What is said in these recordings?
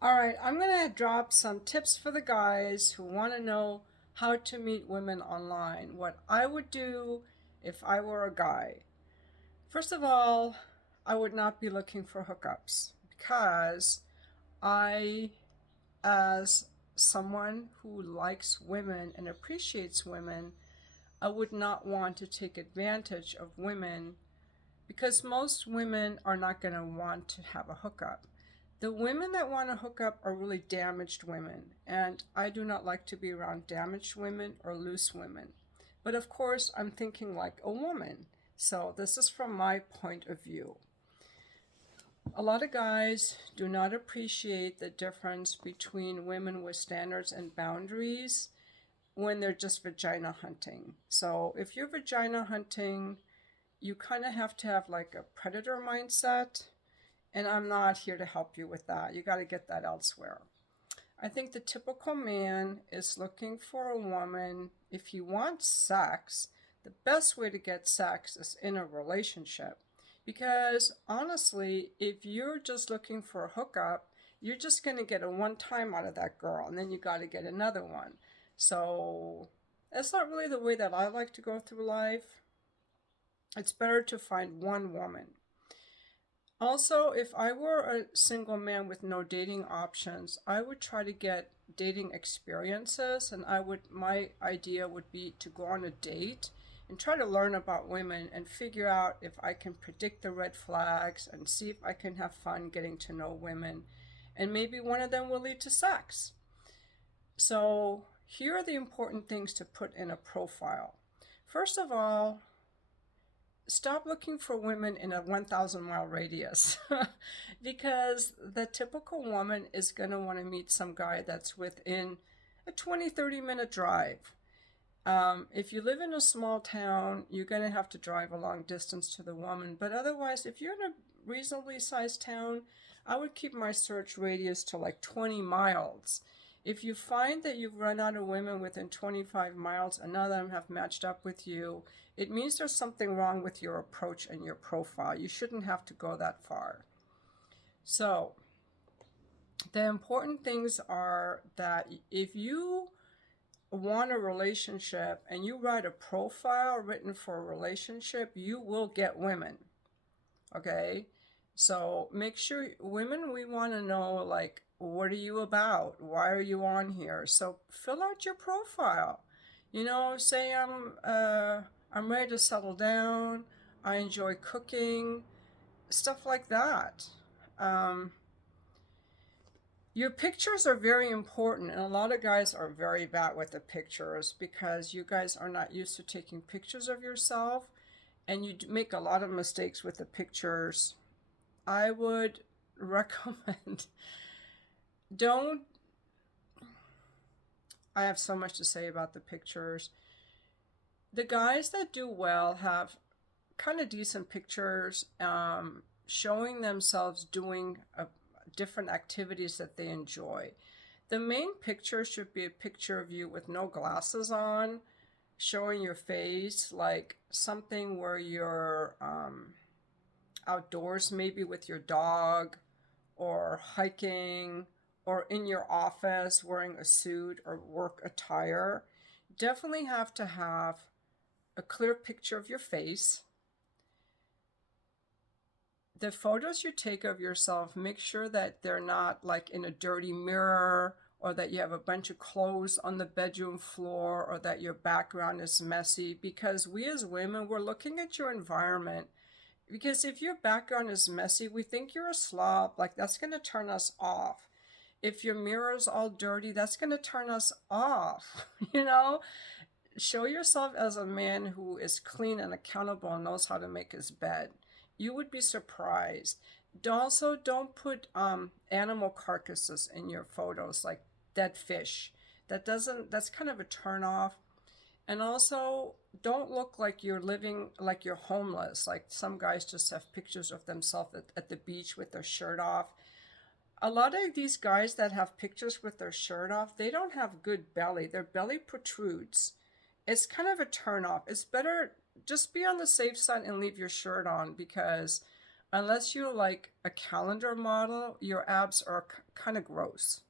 All right, I'm going to drop some tips for the guys who want to know how to meet women online. What I would do if I were a guy. First of all, I would not be looking for hookups because I, as someone who likes women and appreciates women, I would not want to take advantage of women because most women are not going to want to have a hookup. The women that want to hook up are really damaged women, and I do not like to be around damaged women or loose women. But of course, I'm thinking like a woman. So this is from my point of view. A lot of guys do not appreciate the difference between women with standards and boundaries when they're just vagina hunting. So if you're vagina hunting, you kind of have to have like a predator mindset, and I'm not here to help you with that. You got to get that elsewhere. I think the typical man is looking for a woman. If he wants sex, the best way to get sex is in a relationship. Because honestly, if you're just looking for a hookup, you're just going to get a one time out of that girl, and then you got to get another one. So that's not really the way that I like to go through life. It's better to find one woman. Also, if I were a single man with no dating options, I would try to get dating experiences, and my idea would be to go on a date and try to learn about women and figure out if I can predict the red flags and see if I can have fun getting to know women, and maybe one of them will lead to sex. So, here are the important things to put in a profile. First of all, stop looking for women in a 1,000-mile radius because the typical woman is going to want to meet some guy that's within a 20-30 minute drive. If you live in a small town, you're going to have to drive a long distance to the woman. But otherwise, if you're in a reasonably sized town, I would keep my search radius to like 20 miles. If you find that you've run out of women within 25 miles and none of them have matched up with you, it means there's something wrong with your approach and your profile. You shouldn't have to go that far. So, the important things are that if you want a relationship and you write a profile written for a relationship, you will get women. Okay? So make sure women, we want to know like, what are you about? Why are you on here? So fill out your profile. Say I'm ready to settle down. I enjoy cooking, stuff like that. Um, your pictures are very important, and a lot of guys are very bad with the pictures because you guys are not used to taking pictures of yourself, and you make a lot of mistakes with the pictures. I would recommend don't. I have so much to say about the pictures. The guys that do well have kind of decent pictures, showing themselves doing different activities that they enjoy. The main picture should be a picture of you with no glasses on, showing your face, like something where you're outdoors, maybe with your dog, or hiking, or in your office wearing a suit or work attire. Definitely have to have a clear picture of your face. The photos you take of yourself, make sure that they're not like in a dirty mirror, or that you have a bunch of clothes on the bedroom floor, or that your background is messy, because we as women, we're looking at your environment. Because if your background is messy, we think you're a slob, like that's going to turn us off. If your mirror's all dirty, that's going to turn us off. you know Show yourself as a man who is clean and accountable and knows how to make his bed. You would be surprised. Also, don't put animal carcasses in your photos, like dead fish. That's kind of a turn off. And also, don't look like you're living like you're homeless. Like some guys just have pictures of themselves at the beach with their shirt off. A lot of these guys that have pictures with their shirt off, they don't have good belly. Their belly protrudes. It's kind of a turn off. It's better just be on the safe side and leave your shirt on, because Unless you're like a calendar model, your abs are kind of gross.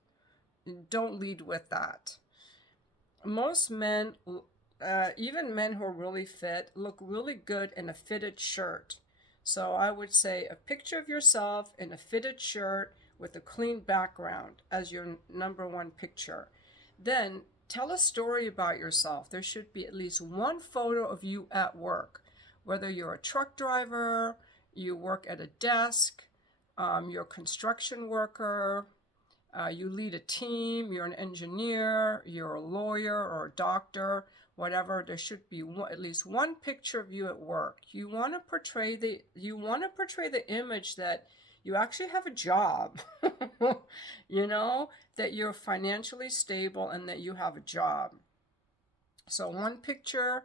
Don't lead with that. Most men, even men who are really fit, look really good in a fitted shirt. So I would say a picture of yourself in a fitted shirt with a clean background as your number one picture. Then tell a story about yourself. There should be at least one photo of you at work, whether you're a truck driver, you work at a desk, you're a construction worker, you lead a team, you're an engineer, you're a lawyer or a doctor, whatever. There should be at least one picture of you at work. You want to portray the image that you actually have a job, you know, that you're financially stable and that you have a job. So one picture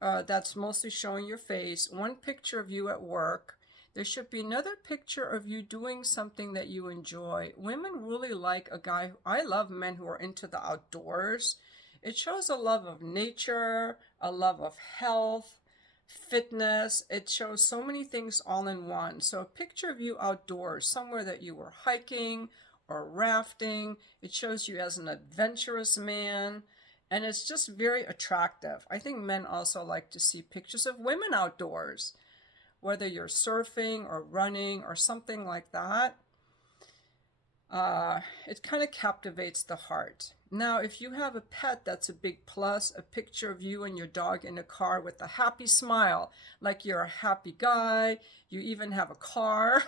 that's mostly showing your face, one picture of you at work. There should be another picture of you doing something that you enjoy. Women really like a guy. I love men who are into the outdoors. It shows a love of nature, a love of health, fitness. It shows so many things all in one. So a picture of you outdoors, somewhere that you were hiking or rafting. It shows you as an adventurous man. And it's just very attractive. I think men also like to see pictures of women outdoors, whether you're surfing or running or something like that. It kind of captivates the heart. Now, if you have a pet, that's a big plus. A picture of you and your dog in a car with a happy smile, like you're a happy guy. You even have a car.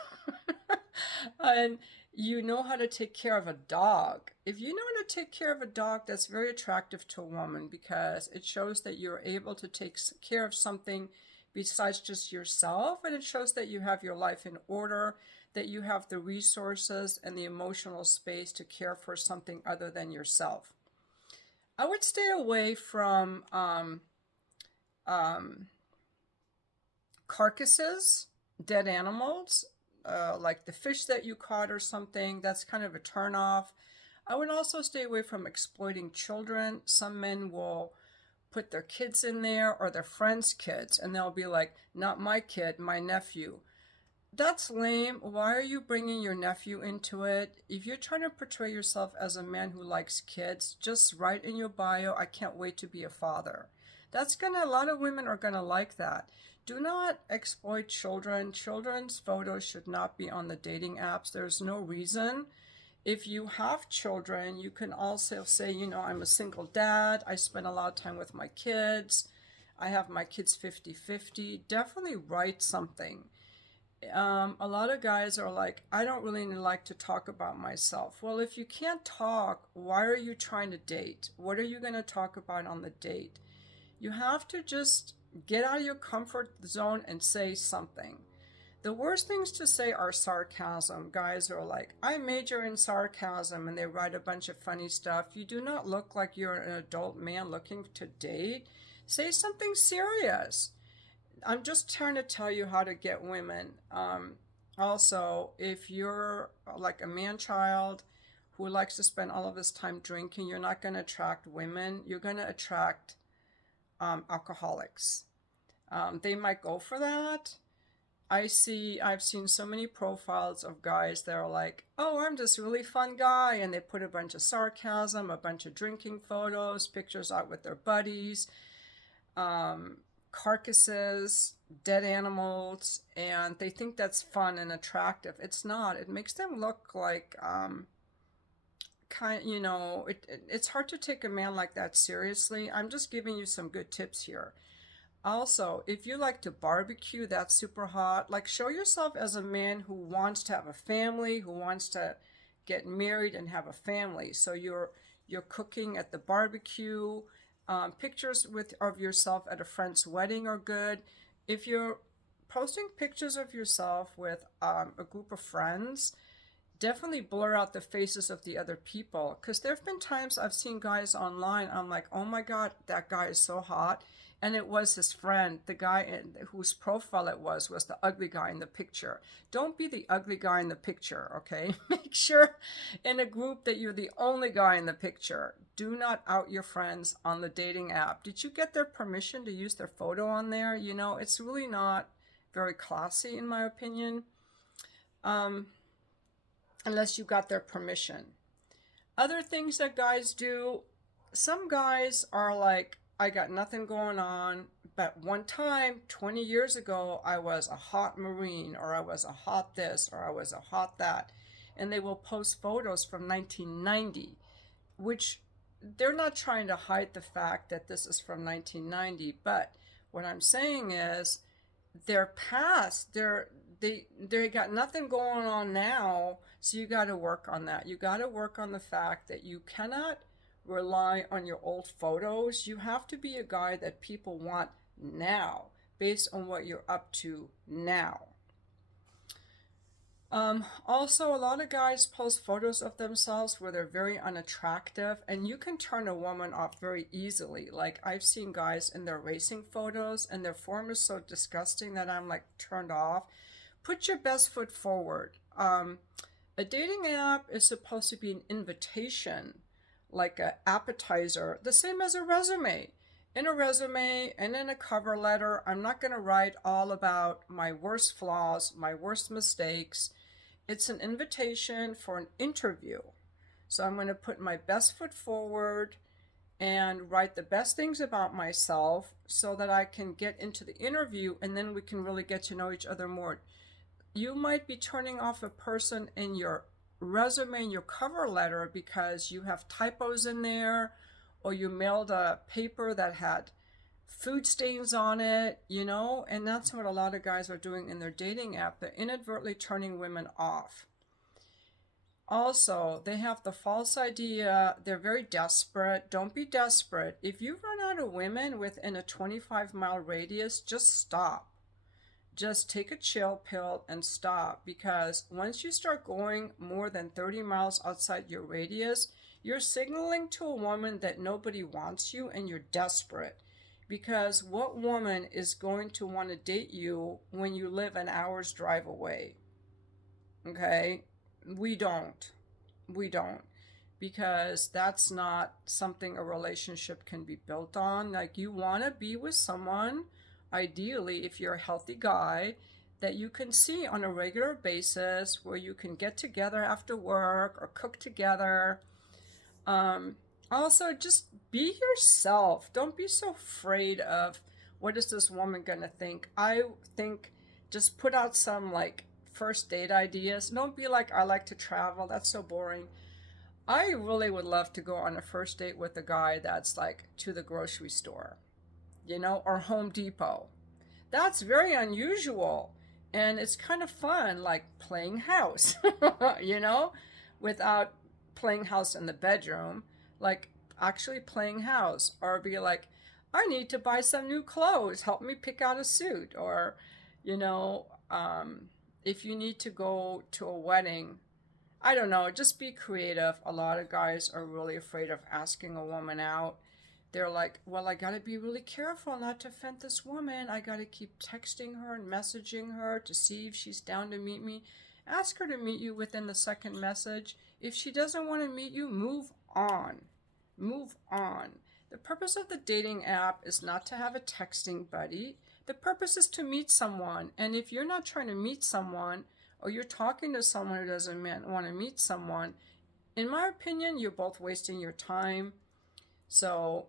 And you know how to take care of a dog. If you know how to take care of a dog, that's very attractive to a woman because it shows that you're able to take care of something besides just yourself, and it shows that you have your life in order, that you have the resources and the emotional space to care for something other than yourself. I would stay away from carcasses, dead animals, like the fish that you caught or something. That's kind of a turnoff. I would also stay away from exploiting children. Some men will put their kids in there or their friends' kids, and they'll be like, not my kid, my nephew. That's lame. Why are you bringing your nephew into it? If you're trying to portray yourself as a man who likes kids, just write in your bio, I can't wait to be a father. A lot of women are gonna like that. Do not exploit children. Children's photos should not be on the dating apps. There's no reason. If you have children, you can also say, I'm a single dad. I spend a lot of time with my kids. I have my kids 50-50. Definitely write something. A lot of guys are like, I don't really like to talk about myself. Well, if you can't talk, why are you trying to date? What are you going to talk about on the date? You have to just get out of your comfort zone and say something. The worst things to say are sarcasm. Guys are like, I major in sarcasm, and they write a bunch of funny stuff. You do not look like you're an adult man looking to date. Say something serious. I'm just trying to tell you how to get women. Also, if you're like a man-child who likes to spend all of his time drinking, you're not going to attract women. You're going to attract alcoholics. They might go for that. I've seen so many profiles of guys that are like, oh, I'm this really fun guy, and they put a bunch of sarcasm, a bunch of drinking photos, pictures out with their buddies, carcasses, dead animals, and they think that's fun and attractive. It's not. It makes them look like it's hard to take a man like that seriously. I'm just giving you some good tips here. Also, if you like to barbecue, that's super hot. Like, show yourself as a man who wants to have a family, who wants to get married and have a family. So you're cooking at the barbecue. Pictures of yourself at a friend's wedding are good. If you're posting pictures of yourself with a group of friends, definitely blur out the faces of the other people. Because there have been times I've seen guys online, I'm like, oh my God, that guy is so hot. And it was his friend, the guy whose profile it was the ugly guy in the picture. Don't be the ugly guy in the picture, okay? Make sure in a group that you're the only guy in the picture. Do not out your friends on the dating app. Did you get their permission to use their photo on there? It's really not very classy in my opinion, um, unless you got their permission. Other things that guys do, some guys are like, I got nothing going on, but one time, 20 years ago, I was a hot Marine, or I was a hot this, or I was a hot that. And they will post photos from 1990, which they're not trying to hide the fact that this is from 1990. But what I'm saying is, they're past, they got nothing going on now, so you got to work on that. You got to work on the fact that you cannot rely on your old photos. You have to be a guy that people want now, based on what you're up to now. Also, a lot of guys post photos of themselves where they're very unattractive, and you can turn a woman off very easily. Like, I've seen guys in their racing photos, and their form is so disgusting that I'm like turned off. Put your best foot forward. A dating app is supposed to be an invitation, like an appetizer, the same as a resume. In a resume and in a cover letter, I'm not going to write all about my worst flaws, my worst mistakes. It's an invitation for an interview. So I'm going to put my best foot forward and write the best things about myself so that I can get into the interview, and then we can really get to know each other more. You might be turning off a person in your resume and your cover letter because you have typos in there, or you mailed a paper that had food stains on it, and that's what a lot of guys are doing in their dating app. They're inadvertently turning women off. Also, they have the false idea, they're very desperate. Don't be desperate. If you run out of women within a 25-mile radius, just stop. Just take a chill pill and stop, because once you start going more than 30 miles outside your radius, you're signaling to a woman that nobody wants you and you're desperate. Because what woman is going to want to date you when you live an hour's drive away? Okay? We don't. Because that's not something a relationship can be built on. Like, you want to be with someone, ideally, if you're a healthy guy, that you can see on a regular basis, where you can get together after work or cook together. Also, just be yourself. Don't be so afraid of, what is this woman gonna think? I think just put out some like first date ideas. Don't be like, I like to travel. That's so boring. I really would love to go on a first date with a guy that's like to the grocery store, or Home Depot. That's very unusual. And it's kind of fun, like playing house, without playing house in the bedroom, like actually playing house. Or be like, I need to buy some new clothes, help me pick out a suit. Or, if you need to go to a wedding, I don't know, just be creative. A lot of guys are really afraid of asking a woman out. They're like, well, I gotta be really careful not to offend this woman. I gotta keep texting her and messaging her to see if she's down to meet me. Ask her to meet you within the second message. If she doesn't want to meet you, move on. Move on. The purpose of the dating app is not to have a texting buddy. The purpose is to meet someone. And if you're not trying to meet someone, or you're talking to someone who doesn't want to meet someone, in my opinion, you're both wasting your time. So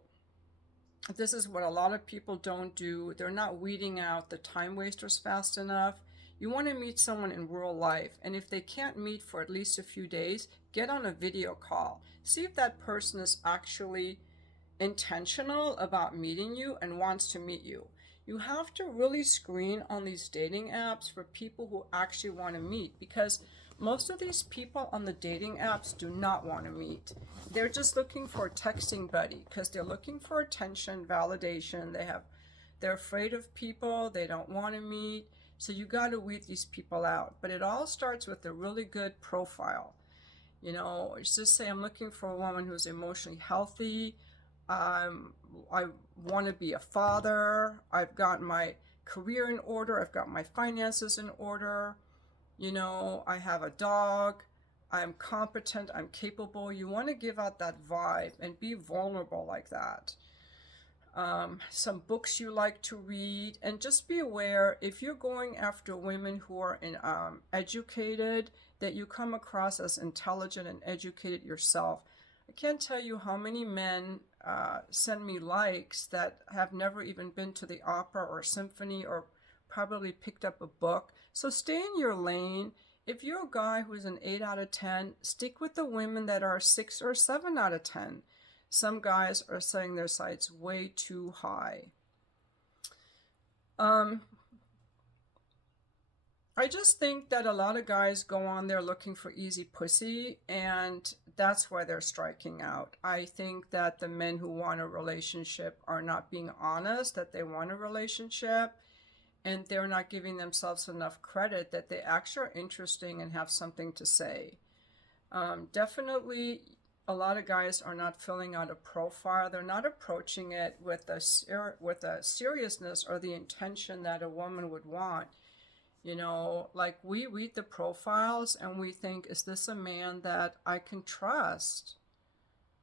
this is what a lot of people don't do. They're not weeding out the time wasters fast enough. You want to meet someone in real life, and if they can't meet for at least a few days, get on a video call. See if that person is actually intentional about meeting you and wants to meet you. You have to really screen on these dating apps for people who actually want to meet, because most of these people on the dating apps do not want to meet. They're just looking for a texting buddy because they're looking for attention, validation. They're afraid of people. They don't want to meet. So you got to weed these people out. But it all starts with a really good profile. Just say, I'm looking for a woman who's emotionally healthy. I want to be a father. I've got my career in order. I've got my finances in order. I have a dog. I'm competent. I'm capable. You want to give out that vibe and be vulnerable like that. some books you like to read, and just be aware if you're going after women who are educated, that you come across as intelligent and educated yourself. I can't tell you how many men send me likes that have never even been to the opera or symphony or probably picked up a book. So stay in your lane. If you're a guy who's an 8 out of 10, stick with the women that are 6 or 7 out of 10. Some guys are setting their sights way too high. I just think that a lot of guys go on there looking for easy pussy, and that's why they're striking out. I think that the men who want a relationship are not being honest that they want a relationship, and they're not giving themselves enough credit that they actually are interesting and have something to say. Definitely, a lot of guys are not filling out a profile. They're not approaching it with a seriousness or the intention that a woman would want. You know, like we read the profiles and we think, is this a man that I can trust?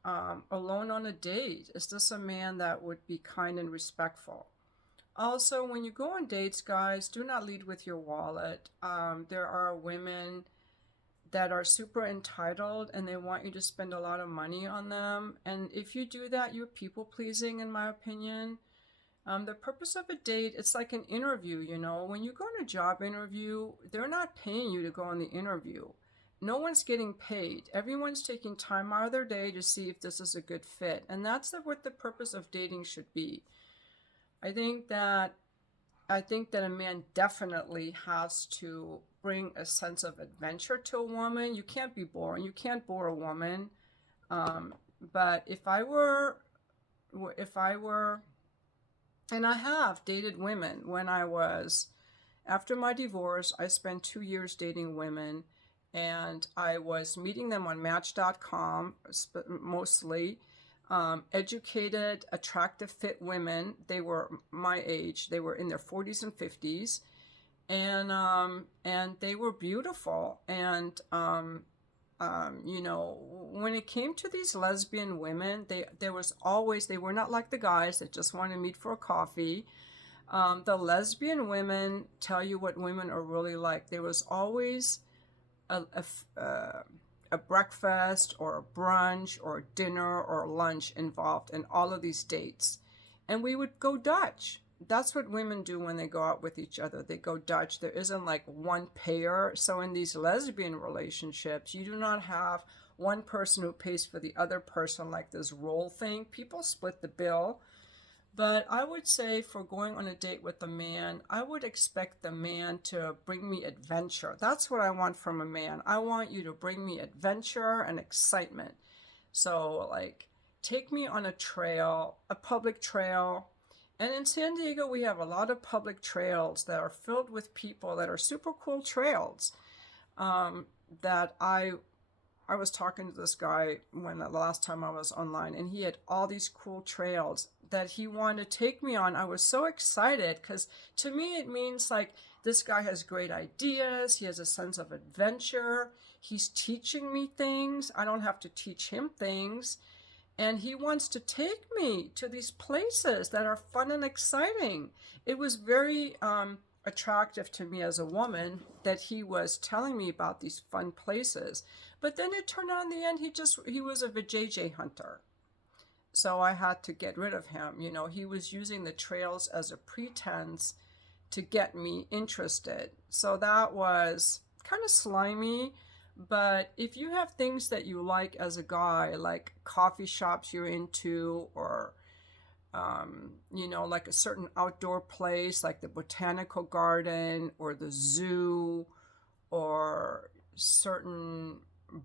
Alone on a date, is this a man that would be kind and respectful? Also, when you go on dates, guys, do not lead with your wallet. There are women that are super entitled and they want you to spend a lot of money on them. And if you do that, you're people pleasing, in my opinion. The purpose of a date, it's like an interview, you know. When you go on a job interview, they're not paying you to go on the interview. No one's getting paid. Everyone's taking time out of their day to see if this is a good fit. And that's what the purpose of dating should be. I think that a man definitely has to bring a sense of adventure to a woman. You can't be boring. You can't bore a woman. But if I were, and I have dated women when after my divorce, I spent 2 years dating women, and I was meeting them on Match.com mostly. Educated, attractive, fit women. They were my age. They were in their 40s and 50s, and they were beautiful. And you know, when it came to these lesbian women, they were not like the guys that just want to meet for a coffee. The lesbian women tell you what women are really like. There was always a breakfast or a brunch or a dinner or a lunch involved in all of these dates. And we would go Dutch. That's what women do when they go out with each other. They go Dutch. There isn't like one payer. So in these lesbian relationships, you do not have one person who pays for the other person, like this role thing. People split the bill. But I would say for going on a date with a man, I would expect the man to bring me adventure. That's what I want from a man. I want you to bring me adventure and excitement. So, like, take me on a trail, a public trail. And in San Diego, we have a lot of public trails that are filled with people that are super cool trails. That I was talking to this guy the last time I was online, and he had all these cool trails that he wanted to take me on. I was so excited because to me it means like this guy has great ideas. He has a sense of adventure. He's teaching me things. I don't have to teach him things. And he wants to take me to these places that are fun and exciting. It was very attractive to me as a woman that he was telling me about these fun places. But then it turned out in the end he was a vajayjay hunter. So I had to get rid of him. You know, he was using the trails as a pretense to get me interested. So that was kind of slimy. But if you have things that you like as a guy, like coffee shops you're into, or, you know, like a certain outdoor place, like the botanical garden or the zoo, or certain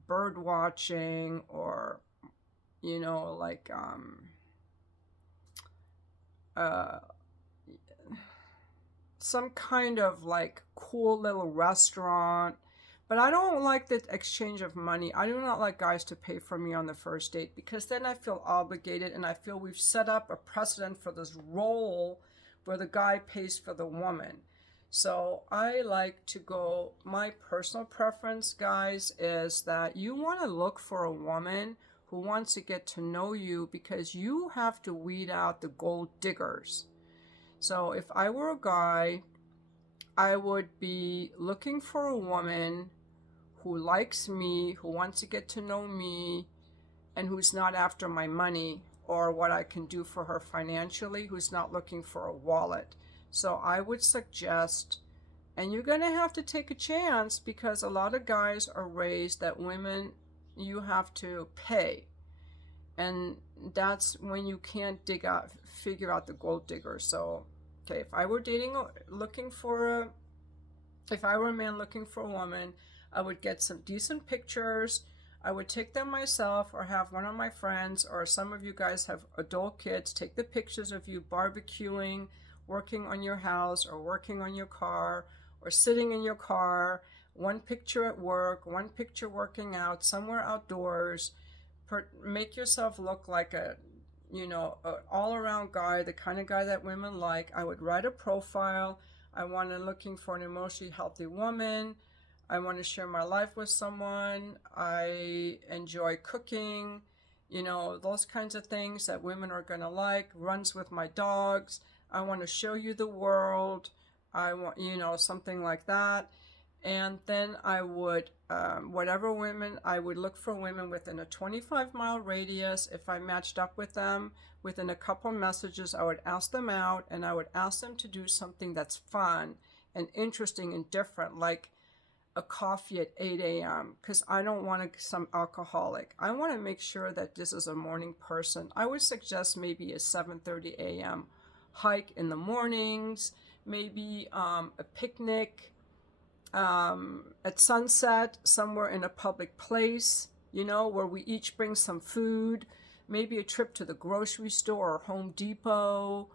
bird watching, or, you know, like some kind of like cool little restaurant. But I don't like the exchange of money. I do not like guys to pay for me on the first date, because then I feel obligated and I feel we've set up a precedent for this role where the guy pays for the woman. So I like to my personal preference, guys, is that you want to look for a woman who wants to get to know you, because you have to weed out the gold diggers. So if I were a guy, I would be looking for a woman who likes me, who wants to get to know me, and who's not after my money or what I can do for her financially, who's not looking for a wallet. So I would suggest, and you're going to have to take a chance, because a lot of guys are raised that women, you have to pay. And that's when you can't figure out the gold digger. So, okay, if I were if I were a man looking for a woman, I would get some decent pictures. I would take them myself, or have one of my friends, or some of you guys have adult kids, take the pictures of you barbecuing, working on your house, or working on your car, or sitting in your car, one picture at work, one picture working out, somewhere outdoors. Make yourself look like a all-around guy, the kind of guy that women like. I would write a profile. I want to looking for an emotionally healthy woman. I want to share my life with someone. I enjoy cooking, those kinds of things that women are going to like. Runs with my dogs. I want to show you the world. I want, something like that. And then I would, I would look for women within a 25-mile radius. If I matched up with them within a couple messages, I would ask them out, and I would ask them to do something that's fun and interesting and different, like a coffee at 8 a.m. because I don't want some alcoholic. I want to make sure that this is a morning person. I would suggest maybe a 7:30 a.m. hike in the mornings, maybe a picnic at sunset somewhere in a public place, where we each bring some food, maybe a trip to the grocery store or Home Depot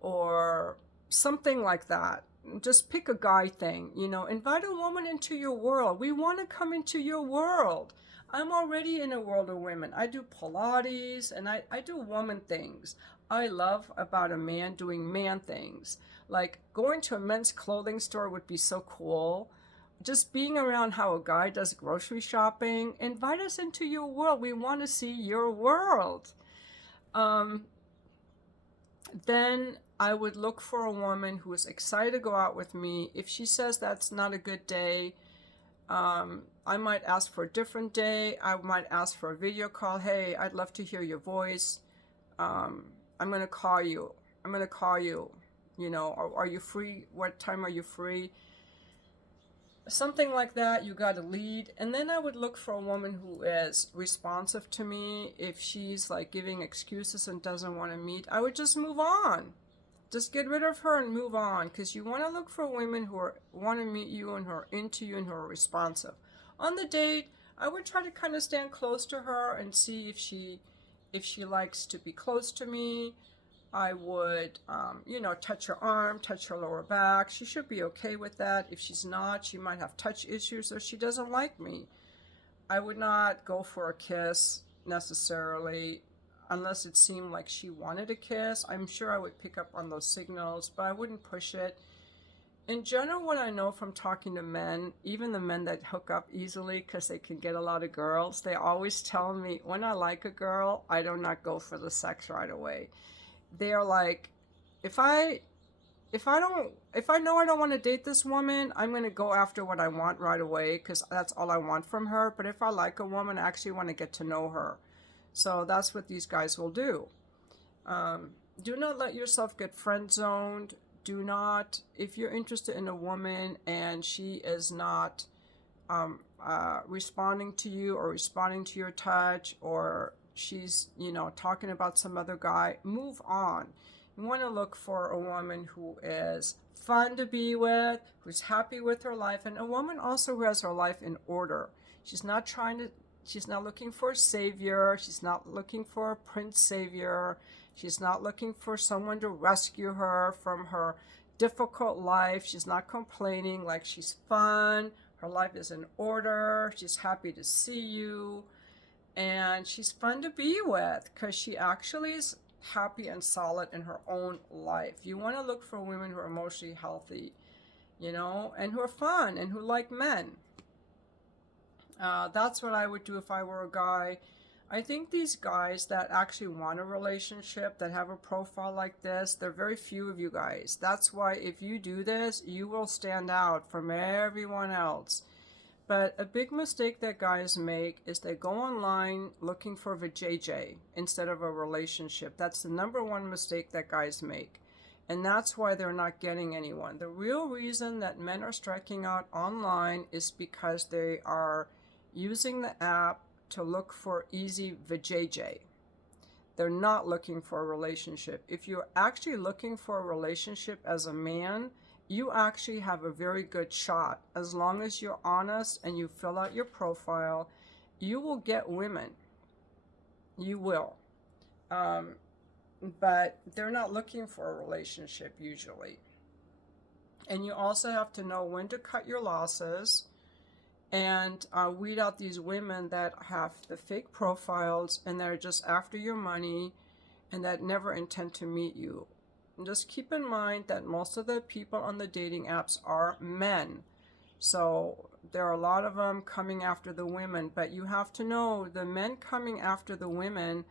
or something like that. Just pick a guy thing, invite a woman into your world. We want to come into your world. I'm already in a world of women. I do Pilates and I do woman things. I love about a man doing man things. Like going to a men's clothing store would be so cool. Just being around how a guy does grocery shopping. Invite us into your world. We want to see your world. Then I would look for a woman who is excited to go out with me. If she says that's not a good day, I might ask for a different day. I might ask for a video call. Hey, I'd love to hear your voice. I'm going to call you. Are you free? What time are you free? Something like that. You got to lead. And then I would look for a woman who is responsive to me. If she's like giving excuses and doesn't want to meet, I would just move on. Just get rid of her and move on, because you want to look for women who want to meet you and who are into you and who are responsive. On the date, I would try to kind of stand close to her and see if she likes to be close to me. I would, touch her arm, touch her lower back. She should be okay with that. If she's not, she might have touch issues or she doesn't like me. I would not go for a kiss necessarily unless it seemed like she wanted a kiss. I'm sure I would pick up on those signals, but I wouldn't push it. In general, what I know from talking to men, even the men that hook up easily because they can get a lot of girls, they always tell me, when I like a girl, I do not go for the sex right away. They are like, if I know I don't want to date this woman, I'm going to go after what I want right away because that's all I want from her. But if I like a woman, I actually want to get to know her. So that's what these guys will do. Do not let yourself get friend zoned. Do not, if you're interested in a woman and she is not responding to you or responding to your touch, or she's, talking about some other guy, move on. You want to look for a woman who is fun to be with, who's happy with her life, and a woman also who has her life in order. She's not looking for a savior. She's not looking for a prince savior. She's not looking for someone to rescue her from her difficult life. She's not complaining. Like, she's fun. Her life is in order. She's happy to see you. And she's fun to be with because she actually is happy and solid in her own life. You want to look for women who are emotionally healthy, and who are fun and who like men. That's what I would do if I were a guy. I think these guys that actually want a relationship, that have a profile like this, they're very few of you guys. That's why if you do this, you will stand out from everyone else. But a big mistake that guys make is they go online looking for the JJ instead of a relationship. That's the number one mistake that guys make. And that's why they're not getting anyone. The real reason that men are striking out online is because they are using the app to look for easy vajayjay. They're not looking for a relationship. If you're actually looking for a relationship as a man, you actually have a very good shot. As long as you're honest and you fill out your profile, you will get women. You will. But they're not looking for a relationship usually. And you also have to know when to cut your losses and weed out these women that have the fake profiles and that are just after your money and that never intend to meet you. And just keep in mind that most of the people on the dating apps are men. So there are a lot of them coming after the women, but you have to know the men coming after the women,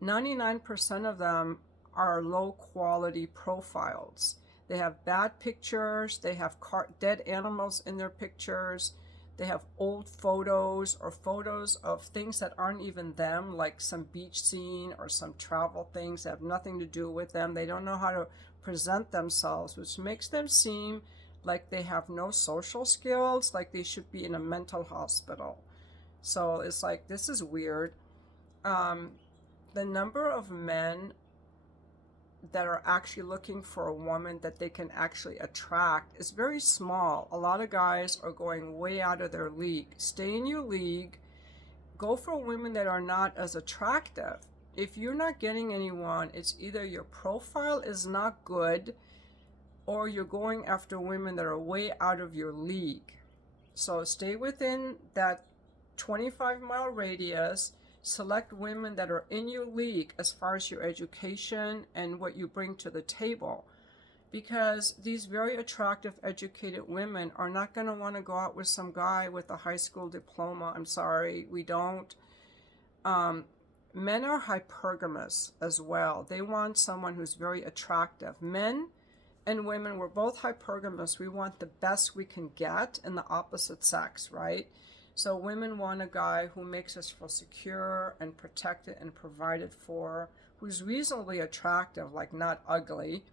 99% of them are low quality profiles. They have bad pictures, they have dead animals in their pictures, they have old photos or photos of things that aren't even them, like some beach scene or some travel things that have nothing to do with them. They don't know how to present themselves, which makes them seem like they have no social skills, like they should be in a mental hospital. So it's like, this is weird. The number of men that are actually looking for a woman that they can actually attract is very small. A lot of guys are going way out of their league. Stay in your league. Go for women that are not as attractive. If you're not getting anyone, it's either your profile is not good or you're going after women that are way out of your league. So stay within that 25-mile radius. Select women that are in your league as far as your education and what you bring to the table. Because these very attractive, educated women are not going to want to go out with some guy with a high school diploma. I'm sorry, we don't. Men are hypergamous as well. They want someone who's very attractive. Men and women, we're both hypergamous. We want the best we can get in the opposite sex, right? So women want a guy who makes us feel secure and protected and provided for, who's reasonably attractive, like not ugly.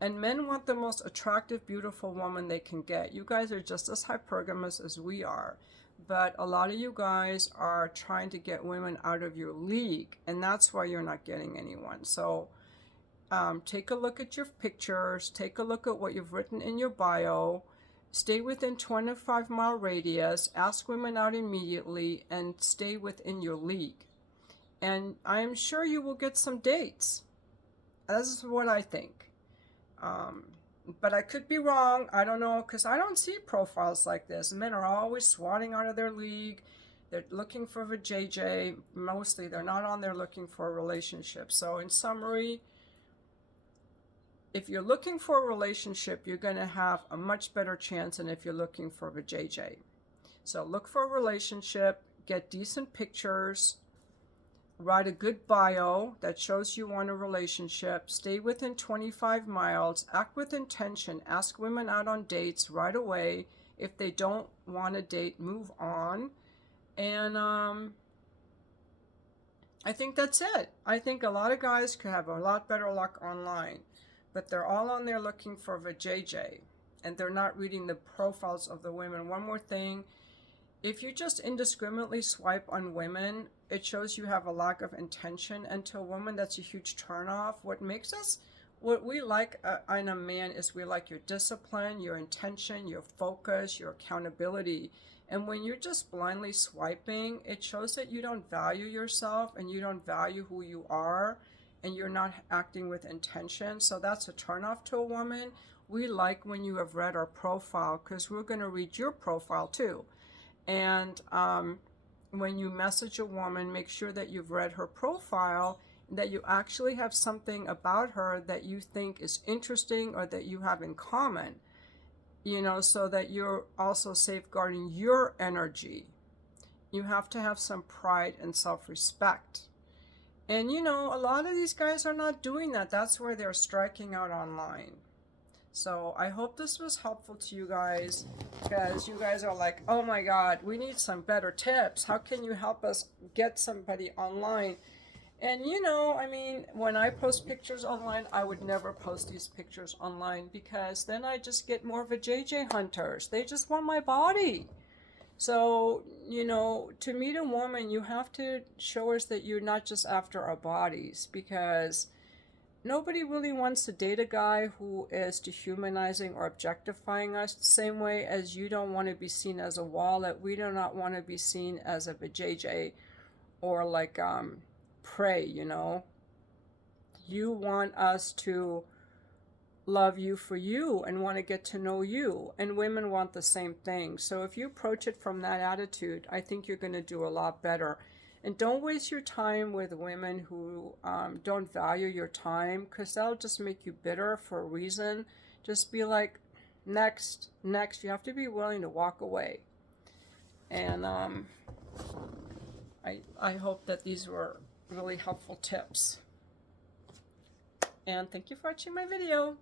And men want the most attractive, beautiful woman they can get. You guys are just as hypergamous as we are. But a lot of you guys are trying to get women out of your league, and that's why you're not getting anyone. So take a look at your pictures, take a look at what you've written in your bio, stay within 25-mile radius, ask women out immediately, and stay within your league. And I am sure you will get some dates. That's what I think. But I could be wrong. I don't know, because I don't see profiles like this. Men are always swatting out of their league. They're looking for the JJ. Mostly, they're not on there looking for a relationship. So in summary, if you're looking for a relationship, you're going to have a much better chance than if you're looking for a JJ. So look for a relationship, get decent pictures, write a good bio that shows you want a relationship, stay within 25 miles, act with intention, ask women out on dates right away. If they don't want a date, move on. And I think that's it. I think a lot of guys could have a lot better luck online. But they're all on there looking for the JJ, and they're not reading the profiles of the women. One more thing, if you just indiscriminately swipe on women, it shows you have a lack of intention, and to a woman, that's a huge turnoff. What we like in a man is we like your discipline, your intention, your focus, your accountability. And when you're just blindly swiping, it shows that you don't value yourself and you don't value who you are, and you're not acting with intention. So that's a turnoff to a woman. We like when you have read our profile, because we're going to read your profile too. And when you message a woman, make sure that you've read her profile, that you actually have something about her that you think is interesting or that you have in common, so that you're also safeguarding your energy. you have to have some pride and self-respect. And you know, a lot of these guys are not doing that. That's where they're striking out online. So I hope this was helpful to you guys, because you guys are like, oh my God, we need some better tips. How can you help us get somebody online? And you know, I mean, when I post pictures online, I would never post these pictures online, because then I just get more of a JJ hunters. They just want my body. So, you know, to meet a woman, you have to show us that you're not just after our bodies, because nobody really wants to date a guy who is dehumanizing or objectifying us, the same way as you don't want to be seen as a wallet. We do not want to be seen as a JJ or like prey, you know. You want us to love you for you and want to get to know you, and women want the same thing. So if you approach it from that attitude, I think you're going to do a lot better. And don't waste your time with women who don't value your time, because that'll just make you bitter for a reason. Just be like, next. You have to be willing to walk away. And I hope that these were really helpful tips. And thank you for watching my video.